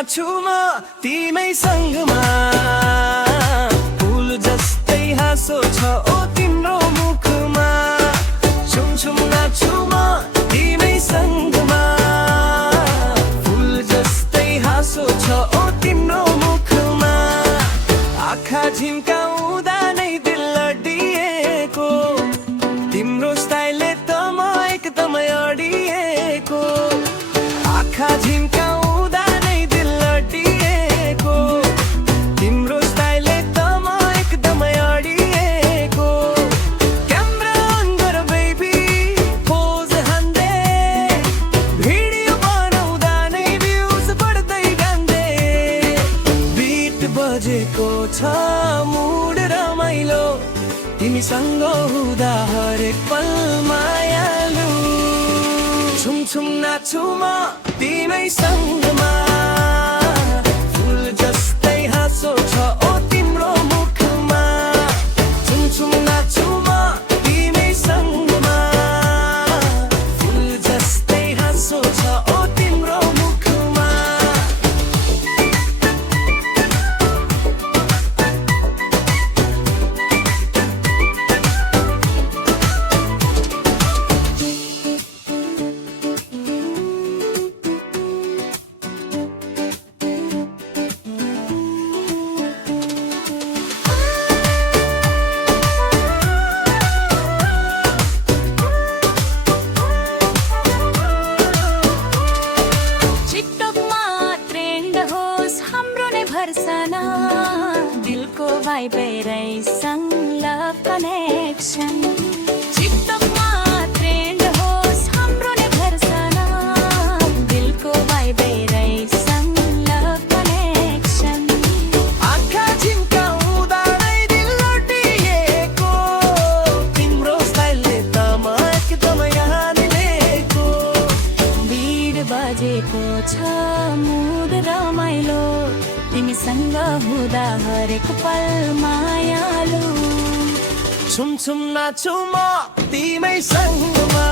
नाछु म तिमै सँगमा फुल जस्तै हाँसो छ ओ तिम्रो मुखमा छुम नाछु म तिमै सँगमा फुल जस्तै हाँसो छ ओ तिम्रो मुखमा आँखा झिम्काउँदा नै दिल लडिएको तिम्रो स्टाइलले त म एकदमै अडिएको आँखा झिम्काउँदा नै दिल लडिएको तिम्रो स्टाइलले त म एकदमै अडिएको क्यामेरा अन गर बेबी पोज हान्दै भिडियो बनाउँदा नै भ्युज बढ्दै जान्दै बिट बजेको छ मुड रमाइलो तिमीसँग हुँदा हरेक पल मायालु छुम नाछु म तिमै सँगमा फुल जस्तै हाँसो छ ओ तिम्रो मुखमा छुम नाछु म तिमै सँगमा फुल जस्तै हाँसो छ ओ तिम्रो मुखमा दिलको भाइब्रेसन लभ कनेक्सन टिकटकमा ट्रेन्ड होस् हाम्रो नै भर्सना दिलको भाइब्रेसन लभ कनेक्सन आँखा झिम्काउँदा नै दिल लडिएको तिम्रो स्टाइलले त म एकदमै हानिलेको बिड बजेको छ मुड रमाइलो तिमीसँग हुँदा हरेक पल मायालु छुम नाछु म तिमै सँगमा